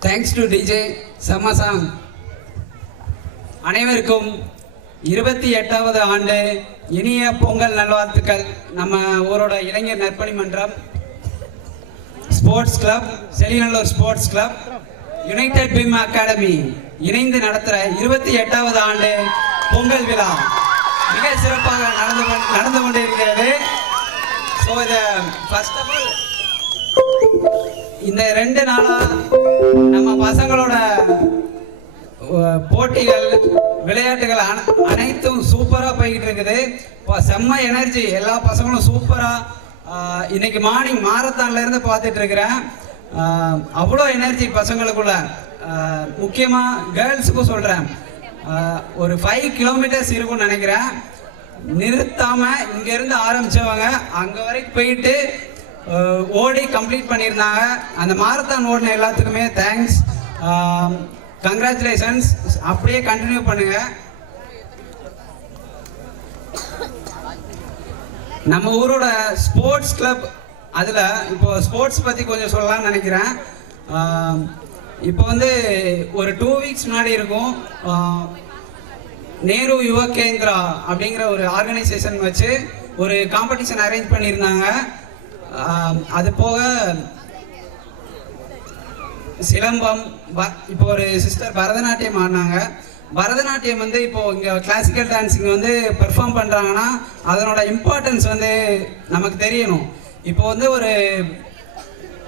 Thanks to DJ சமசாங் அனைவருக்கும் இருபத்தி எட்டாவது ஆண்டு இனிய பொங்கல் நல்வாழ்த்துக்கள். நம்ம ஊரோட இளைஞர் நற்பணி மன்றம் sports club Selinallur sports club united Bheem academy இணைந்து நடத்துகிற இருபத்தி எட்டாவது ஆண்டு பொங்கல் விழா மிக சிறப்பாக நடந்து கொண்டு- நடந்து கொண்டிருக்கிறது. ஸோ இதை ஃபர்ஸ்ட் ஆஃப் ஆல் இந்த ரெண்டு நாளா நம்ம பசங்களோட போட்டிகள் விளையாட்டுகள் அனைத்தும் சூப்பரா போய்கிட்டு இருக்குது. இப்போ செம்ம எனர்ஜி எல்லா பசங்களும் சூப்பரா இன்னைக்கு மார்னிங் மாரத்தான்ல இருந்து பார்த்துட்டு இருக்கிறேன். அவ்வளோ எனர்ஜி பசங்களுக்குள்ள. முக்கியமாக முக்கியமா கேர்ள்ஸுக்கும் சொல்றேன். ஒரு ஃபைவ் கிலோமீட்டர்ஸ் இருக்கும்னு நினைக்கிறேன். நிறுத்தாம இங்க இருந்து ஆரம்பிச்சவங்க அங்க வரைக்கும் போயிட்டு ஓடி கம்ப்ளீட் பண்ணியிருந்தாங்க. அந்த மாரத்தான் ஓடின எல்லாத்துக்குமே தேங்க்ஸ் கங்க்ராச்சுலேஷன்ஸ் அப்படியே கண்டினியூ பண்ணுங்க. நம்ம ஊரோட ஸ்போர்ட்ஸ் கிளப் அதில் இப்போ ஸ்போர்ட்ஸ் பற்றி கொஞ்சம் சொல்லலாம்னு நினைக்கிறேன். இப்போ வந்து ஒரு டூ வீக்ஸ் முன்னாடி இருக்கும். நேரு யுவ கேந்திரா அப்படிங்கிற ஒரு ஆர்கனைசேஷன் வச்சு ஒரு காம்படிஷன் அரேஞ்ச் பண்ணியிருந்தாங்க. அது போக சிலம்பம் ப- இப்போ ஒரு சிஸ்டர் பரதநாட்டியம் ஆடினாங்க. பரதநாட்டியம் வந்து இப்போ இங்கே கிளாசிக்கல் டான்ஸிங் வந்து பெர்ஃபார்ம் பண்ணுறாங்கன்னா அதனோட இம்பார்ட்டன்ஸ் வந்து நமக்கு தெரியணும். இப்போ வந்து ஒரு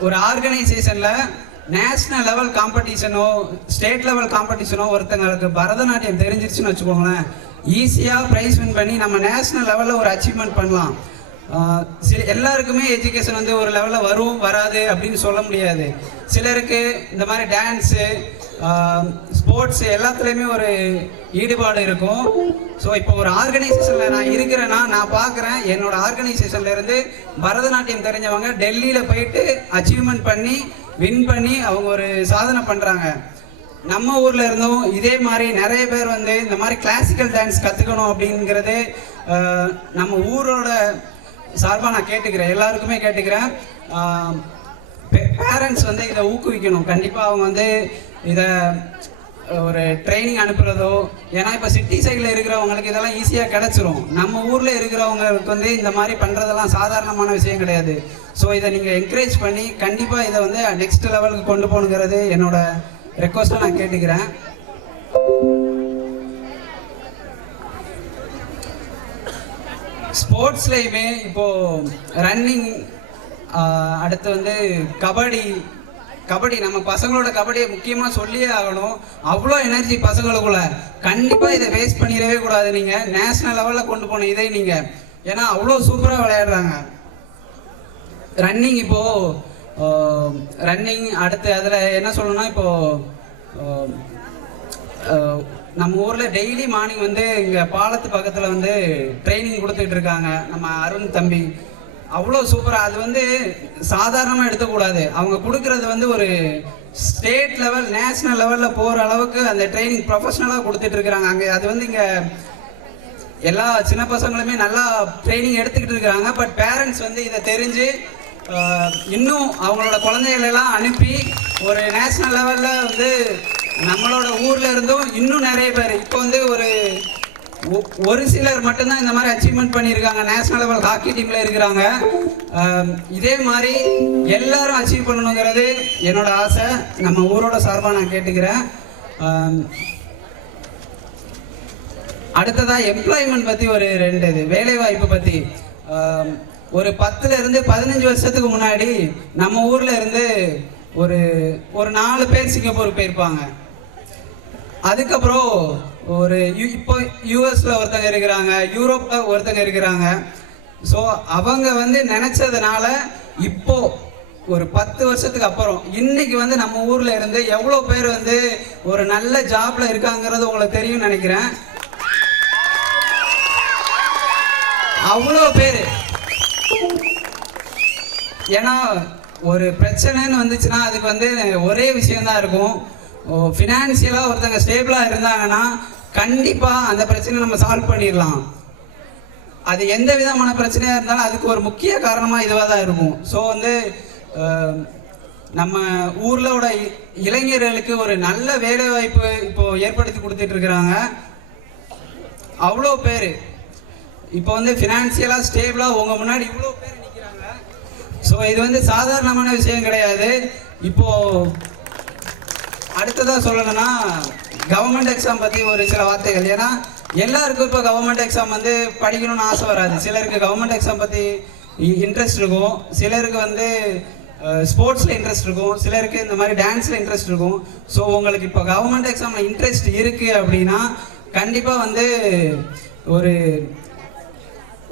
ஒரு ஆர்கனைசேஷனில் நேஷ்னல் லெவல் காம்படிஷனோ ஸ்டேட் லெவல் காம்படிஷனோ ஒருத்தங்களுக்கு பரதநாட்டியம் தெரிஞ்சிருச்சுன்னு வச்சுக்கோங்களேன். ஈஸியாக ப்ரைஸ் வின் பண்ணி நம்ம நேஷ்னல் லெவலில் ஒரு அச்சீவ்மெண்ட் பண்ணலாம். சில எல்லாருக்குமே எஜுகேஷன் வந்து ஒரு லெவலில் வரும் வராது அப்படின்னு சொல்ல முடியாது. சிலருக்கு இந்த மாதிரி டான்ஸு ஸ்போர்ட்ஸு எல்லாத்துலேயுமே ஒரு ஈடுபாடு இருக்கும். ஸோ இப்போ ஒரு ஆர்கனைசேஷனில் நான் இருக்கிறேன்னா நான் பார்க்குறேன் என்னோட ஆர்கனைசேஷன்லேருந்து பரதநாட்டியம் தெரிஞ்சவங்க டெல்லியில் போயிட்டு அச்சீவ்மெண்ட் பண்ணி வின் பண்ணி அவங்க ஒரு சாதனை பண்ணுறாங்க நம்ம ஊரில் இருந்தும் இதே மாதிரி நிறைய பேர் வந்து இந்த மாதிரி கிளாசிக்கல் டான்ஸ் கற்றுக்கணும் அப்படிங்கிறது நம்ம ஊரோட சார்பாக நான் கேட்டுக்கிறேன். எல்லாருக்குமே கேட்டுக்கிறேன். பேரண்ட்ஸ் வந்து இதை ஊக்குவிக்கணும். கண்டிப்பாக அவங்க வந்து இதை ஒரு ட்ரைனிங் அனுப்புகிறதோ ஏன்னா இப்போ சிட்டி சைடில் இருக்கிறவங்களுக்கு இதெல்லாம் ஈஸியாக கிடச்சிரும். நம்ம ஊரில் இருக்கிறவங்களுக்கு வந்து இந்த மாதிரி பண்ணுறதெல்லாம் சாதாரணமான விஷயம் கிடையாது. ஸோ இதை நீங்கள் என்கரேஜ் பண்ணி கண்டிப்பாக இதை வந்து நெக்ஸ்ட் லெவலுக்கு கொண்டு போகணுங்கிறது என்னோட ரெக்வஸ்ட்டாக நான் கேட்டுக்கிறேன். ஸ்போர்ட்ஸ்லையுமே இப்போ ரன்னிங் அடுத்து வந்து கபடி கபடி நம்ம பசங்களோட கபடியை முக்கியமாக சொல்லியே ஆகணும். அவ்வளோ எனர்ஜி பசங்களுக்குள்ள. கண்டிப்பாக இதை வேஸ்ட் பண்ணிடவே கூடாது நீங்கள் நேஷனல் லெவலில் கொண்டு போன இதை நீங்கள் ஏன்னா அவ்வளோ சூப்பராக விளையாடுறாங்க. ரன்னிங் இப்போ ரன்னிங் அடுத்து அதில் என்ன சொல்லணும்னா இப்போ நம்ம ஊரில் டெய்லி மார்னிங் வந்து இங்கே பாலத்து பக்கத்தில் வந்து ட்ரைனிங் கொடுத்துட்டு இருக்காங்க. நம்ம அருண் தம்பி. அவ்வளோ சூப்பராக அது வந்து சாதாரணமாக எடுக்கக்கூடாது அவங்க கொடுக்கறது வந்து ஒரு ஸ்டேட் லெவல் நேஷனல் லெவலில் போகிற அளவுக்கு அந்த ட்ரைனிங் ப்ரொஃபஷனலாக கொடுத்துட்டு இருக்கிறாங்க. அங்கே அது வந்து இங்கே எல்லா சின்ன பசங்களுமே நல்லா ட்ரைனிங் எடுத்துக்கிட்டு இருக்கிறாங்க பட் பேரண்ட்ஸ் வந்து இதை தெரிஞ்சு இன்னும் அவங்களோட குழந்தைகளெல்லாம் அனுப்பி ஒரு நேஷனல் லெவலில் வந்து நம்மளோட ஊர்ல இருந்தும் இன்னும் நிறைய பேர். இப்போ வந்து ஒரு ஒ- ஒரு சிலர் மட்டும்தான் இந்த மாதிரி அச்சீவ்மெண்ட் பண்ணியிருக்காங்க. நேஷனல் லெவல் ஹாக்கி டீம்ல இருக்கிறாங்க. இதே மாதிரி எல்லாரும் அச்சீவ் பண்ணணுங்கிறது என்னோட ஆசை. நம்ம ஊரோட சார்பாக நான் கேட்டுக்கிறேன். அடுத்ததாக அடுத்ததா எம்ப்ளாய்மெண்ட் பத்தி ஒரு ரெண்டு இது வேலை வாய்ப்பு பத்தி ஒரு பத்துல இருந்து பதினஞ்சு வருஷத்துக்கு முன்னாடி நம்ம ஊர்ல இருந்து ஒரு ஒரு நாலு பேர் சிங்கப்பூர் போயிருப்பாங்க. அதுக்கப்புறம் ஒரு யு- இப்போ யூஎஸ்ல ஒருத்தங்க இருக்கிறாங்க யூரோப்ல ஒருத்தங்க இருக்கிறாங்க. ஸோ அவங்க வந்து நினைச்சதுனால இப்போ ஒரு பத்து வருஷத்துக்கு அப்புறம் இன்னைக்கு வந்து நம்ம ஊர்ல இருந்து எவ்வளோ பேர் வந்து ஒரு நல்ல ஜாப்ல இருக்காங்கிறது உங்களுக்கு தெரியும் நினைக்கிறேன். அவ்வளோ பேர். ஏன்னா ஒரு பிரச்சனைன்னு வந்துச்சுன்னா அதுக்கு வந்து ஒரே விஷயம்தான் இருக்கும். ஃபினான்சியலாக ஒருத்தங்க ஸ்டேபிளாக இருந்தாங்கன்னா கண்டிப்பாக அந்த பிரச்சனையை நம்ம சால்வ் பண்ணிடலாம். அது எந்த விதமான பிரச்சனையாக இருந்தாலும் அதுக்கு ஒரு முக்கிய காரணமாக இதுவாக தான் இருக்கும். ஸோ வந்து நம்ம ஊர்லோட இ- இளைஞர்களுக்கு ஒரு நல்ல வேலை வாய்ப்பு இப்போ ஏற்படுத்தி கொடுத்துட்டு இருக்கிறாங்க. அவ்வளோ பேர். இப்போ வந்து ஃபினான்சியலாக ஸ்டேபிளாக உங்கள் முன்னாடி இவ்வளோ பேர் நிற்கிறாங்க ஸோ இது வந்து சாதாரணமான விஷயம் கிடையாது. இப்போது அடுத்ததாக சொல்லணும்னா கவர்மெண்ட் எக்ஸாம் பற்றி ஒரு சில வார்த்தைகள். ஏன்னா எல்லாருக்கும் இப்போ கவர்மெண்ட் எக்ஸாம் வந்து படிக்கணும்னு ஆசை வராது. சிலருக்கு கவர்மெண்ட் எக்ஸாம் பற்றி இன்ட்ரெஸ்ட் இருக்கும். சிலருக்கு வந்து ஸ்போர்ட்ஸில் இன்ட்ரெஸ்ட் இருக்கும். சிலருக்கு இந்த மாதிரி டான்ஸில் இன்ட்ரெஸ்ட் இருக்கும். ஸோ உங்களுக்கு இப்போ கவர்மெண்ட் எக்ஸாமில் இன்ட்ரெஸ்ட் இருக்குது அப்படின்னா கண்டிப்பாக வந்து ஒரு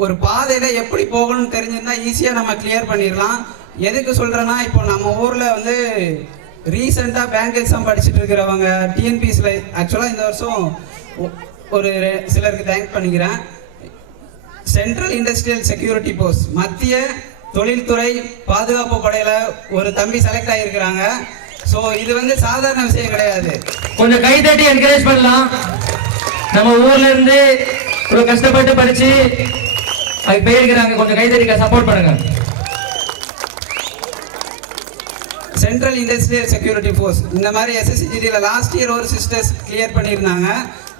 ஒரு பாதையில் எப்படி போகணும்னு தெரிஞ்சிருந்தா ஈஸியாக நம்ம கிளியர் பண்ணிடலாம். எதுக்கு சொல்கிறேன்னா இப்போ நம்ம ஊரில் வந்து ரீசெண்டாக பேங்க் எக்ஸாம் படிச்சுட்டு இருக்கிறவங்க டிஎன்பிஎஸ்சில் ஆக்சுவலாக இந்த வருஷம் ஒ- ஒரு சிலருக்கு தேங்க் பண்ணிக்கிறேன். சென்ட்ரல் இண்டஸ்ட்ரியல் செக்யூரிட்டி போஸ்ட் மத்திய தொழில்துறை பாதுகாப்பு படையில் ஒரு தம்பி செலக்ட் ஆகியிருக்கிறாங்க. ஸோ இது வந்து சாதாரண விஷயம் கிடையாது. கொஞ்சம் கை தட்டி என்கரேஜ் பண்ணலாம். நம்ம ஊர்ல இருந்து கஷ்டப்பட்டு படிச்சு அதுக்கு போயிருக்கிறாங்க. கொஞ்சம் கை தட்டி சப்போர்ட் பண்ணுங்க. சென்ட்ரல் இண்டஸ்ட்ரியல் செக்யூரிட்டி ஃபோர்ஸ் இந்த மாதிரி எஸ்எஸ்சிஜிடியில் லாஸ்ட் இயர் ஒரு சிஸ்டர்ஸ் கிளியர் பண்ணியிருந்தாங்க.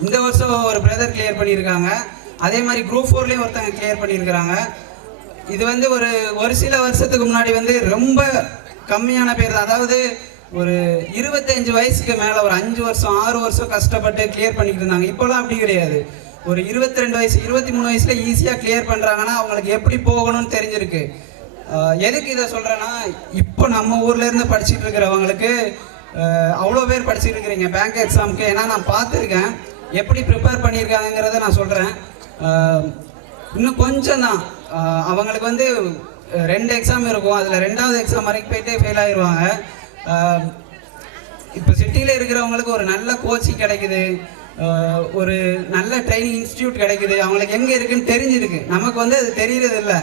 இந்த வருஷம் ஒரு பிரதர் கிளியர் பண்ணியிருக்காங்க. அதே மாதிரி குரூப் ஃபோர்லேயும் ஒருத்தங்க கிளியர் பண்ணியிருக்கிறாங்க. இது வந்து ஒரு ஒரு சில வருஷத்துக்கு முன்னாடி வந்து ரொம்ப கம்மியான பேர் தான். அதாவது ஒரு இருபத்தஞ்சு வயசுக்கு மேலே ஒரு அஞ்சு வருஷம் ஆறு வருஷம் கஷ்டப்பட்டு கிளியர் பண்ணிக்கிட்டு இருந்தாங்க. இப்போலாம் அப்படி கிடையாது. ஒரு இருபத்தி ரெண்டு வயசு இருபத்தி மூணு வயசில் ஈஸியாக கிளியர் பண்ணுறாங்கன்னா அவங்களுக்கு எப்படி போகணும்னு தெரிஞ்சிருக்கு. எதுக்கு இதை சொல்கிறேன்னா இப்போ நம்ம ஊர்லேருந்து படிச்சுட்டு இருக்கிறவங்களுக்கு அவ்வளோ பேர் படிச்சுட்டு இருக்கிறீங்க பேங்க் எக்ஸாமுக்கு ஏன்னா நான் பார்த்துருக்கேன். எப்படி ப்ரிப்பேர் பண்ணியிருக்காங்கிறத நான் சொல்கிறேன் இன்னும் கொஞ்சம் தான். அவங்களுக்கு வந்து ரெண்டு எக்ஸாம் இருக்கும். அதில் ரெண்டாவது எக்ஸாம் வரைக்கும் போயிட்டே ஃபெயில் ஆயிடுவாங்க இப்போ சிட்டியில் இருக்கிறவங்களுக்கு ஒரு நல்ல கோச்சிங் கிடைக்குது. ஒரு நல்ல ட்ரைனிங் இன்ஸ்டியூட் கிடைக்குது. அவங்களுக்கு எங்கே இருக்குன்னு தெரிஞ்சிருக்கு. நமக்கு வந்து அது தெரியறது இல்லை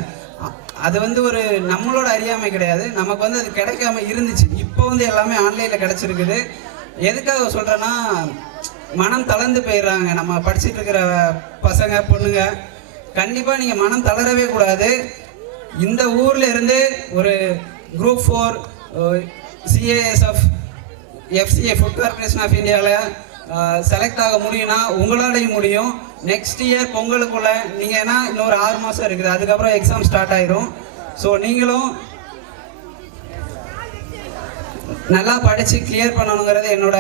அது வந்து ஒரு நம்மளோட அறியாமை கிடையாது. நமக்கு வந்து அது கிடைக்காம இருந்துச்சு. இப்போ வந்து எல்லாமே ஆன்லைனில் கிடச்சிருக்குது. எதுக்காக சொல்கிறேன்னா மனம் தளர்ந்து போயிடுறாங்க. நம்ம படிச்சுட்டு இருக்கிற பசங்க பொண்ணுங்க. கண்டிப்பாக நீங்கள் மனம் தளரவே கூடாது. இந்த ஊரில் இருந்து ஒரு group four CASF FCA food corporation of இந்தியாவில் செலக்ட் ஆக முடியும்னா உங்களாலையும் முடியும். நெக்ஸ்ட் இயர் பொங்கலுக்குள்ள நீங்கள் ஏன்னா இன்னொரு ஆறு மாதம் இருக்குது. அதுக்கப்புறம் எக்ஸாம் ஸ்டார்ட் ஆயிரும். ஸோ நீங்களும் நல்லா படித்து கிளியர் பண்ணணுங்கிறது என்னோட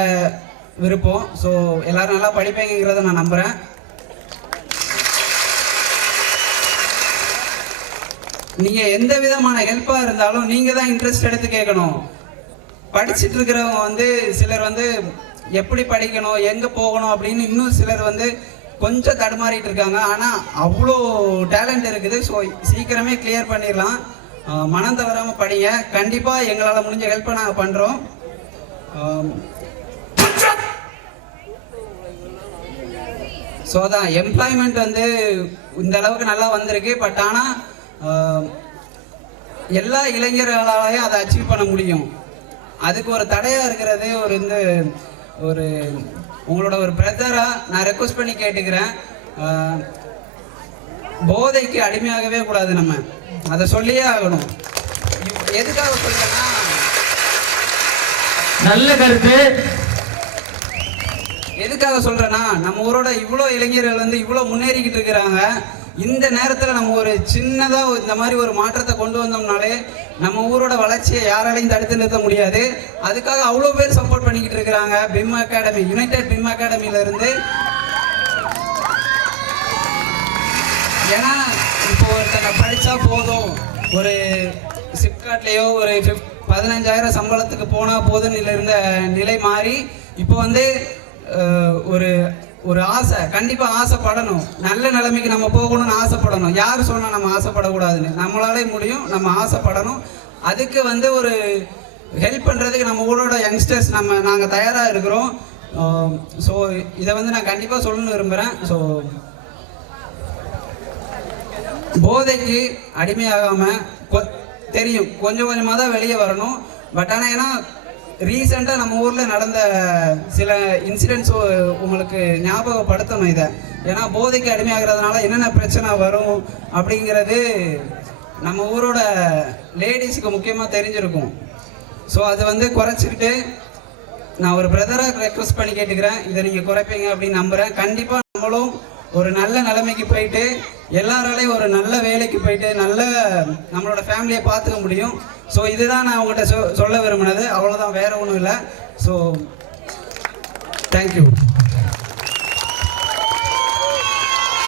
விருப்பம். ஸோ எல்லாரும் நல்லா படிப்பீங்கிறத நான் நம்புகிறேன் நீங்கள் எந்த விதமான ஹெல்ப்பாக இருந்தாலும் நீங்கள் தான் இன்ட்ரெஸ்ட் எடுத்து கேட்கணும். படிச்சுட்டு இருக்கிறவங்க வந்து சிலர் வந்து எப்படி படிக்கணும் எங்கே போகணும் அப்படின்னு இன்னும் சிலர் வந்து கொஞ்சம் தடுமாறிட்டு இருக்காங்க. ஆனால் அவ்வளோ டேலண்ட் இருக்குது. ஸோ சீக்கிரமே கிளியர் பண்ணிடலாம். மனம் தவறாமல் படிங்க. கண்டிப்பாக எங்களால் முடிஞ்ச ஹெல்ப்பை நாங்கள் பண்ணுறோம் ஸோ அதான் எம்ப்ளாய்மெண்ட் வந்து இந்த அளவுக்கு நல்லா வந்திருக்கு. பட் ஆனால் எல்லா இளைஞர்களாலையும் அதை அச்சீவ் பண்ண முடியும். அதுக்கு ஒரு தடையாக இருக்கிறது ஒரு இந்த ஒரு உங்களோட ஒரு பிரதராக நான் ரெக்வஸ்ட் பண்ணி கேட்டுக்கிறேன். போதைக்கு அடிமையாகவே கூடாது நம்ம. அதை சொல்லியே ஆகணும். எதுக்காக சொல்றேன்னா நல்ல கருத்து. எதுக்காக சொல்றேன்னா நம்ம ஊரோட இவ்வளோ இளைஞர்கள் வந்து இவ்வளோ முன்னேறிக்கிட்டு இருக்கிறாங்க. இந்த நேரத்தில் நம்ம ஒரு சின்னதாக இந்த மாதிரி ஒரு மாற்றத்தை கொண்டு வந்தோம்னாலே நம்ம ஊரோட வளர்ச்சியை யாராலையும் தடுத்து நிறுத்த முடியாது. அதுக்காக அவ்வளோ பேர் சப்போர்ட் பண்ணிக்கிட்டு இருக்கிறாங்க. பிம் அகாடமி யுனைடெட் பிம் அகாடமியிலிருந்து ஏன்னா இப்போ ஒருத்தங்க படித்தா போதும். ஒரு சிப்காட்லேயோ ஒரு ஃபிஃப் பதினஞ்சாயிரம் சம்பளத்துக்கு போனால் போதும்னு இருந்த நிலை மாறி இப்போ வந்து ஒரு ஒரு ஆசை கண்டிப்பாக ஆசைப்படணும். நல்ல நிலைமைக்கு நம்ம போகணும்னு ஆசைப்படணும். யார் சொன்னால் நம்ம ஆசைப்படக்கூடாதுன்னு? நம்மளாலே முடியும். நம்ம ஆசைப்படணும். அதுக்கு வந்து ஒரு ஹெல்ப் பண்ணுறதுக்கு நம்ம ஊரோட யங்ஸ்டர்ஸ் நம்ம நாங்கள் தயாராக இருக்கிறோம். ஸோ இதை வந்து நான் கண்டிப்பாக சொல்லணும்னு விரும்புகிறேன் ஸோ போதைக்கு அடிமையாகாம தெரியும். கொஞ்சம் கொஞ்சமாக தான் வெளியே வரணும். பட் ஆனால் ஏன்னா ரீசெண்டாக நம்ம ஊரில் நடந்த சில இன்சிடென்ட்ஸ் உங்களுக்கு ஞாபகப்படுத்தணும் இதை. ஏன்னா போதைக்கு அடிமையாகிறதுனால என்னென்ன பிரச்சனை வரும் அப்படிங்கிறது நம்ம ஊரோட லேடிஸுக்கு முக்கியமாக தெரிஞ்சிருக்கும். ஸோ அது வந்து குறைச்சிக்கிட்டு நான் ஒரு பிரதராக ரெக்வஸ்ட் பண்ணி கேட்டுக்கிறேன். இதை நீங்கள் குறைப்பீங்க அப்படின்னு நம்புகிறேன் கண்டிப்பாக நம்மளும் ஒரு நல்ல நிலைமைக்கு போயிட்டு எல்லாராலையும் ஒரு நல்ல வேலைக்கு போயிட்டு நல்ல நம்மளோட ஃபேமிலியை பார்த்துக்க முடியும். ஸோ இதுதான் நான் உங்கள்கிட்ட சொ சொல்ல விரும்பினது. அவ்வளோதான் வேற ஒன்றும் இல்லை. So thank you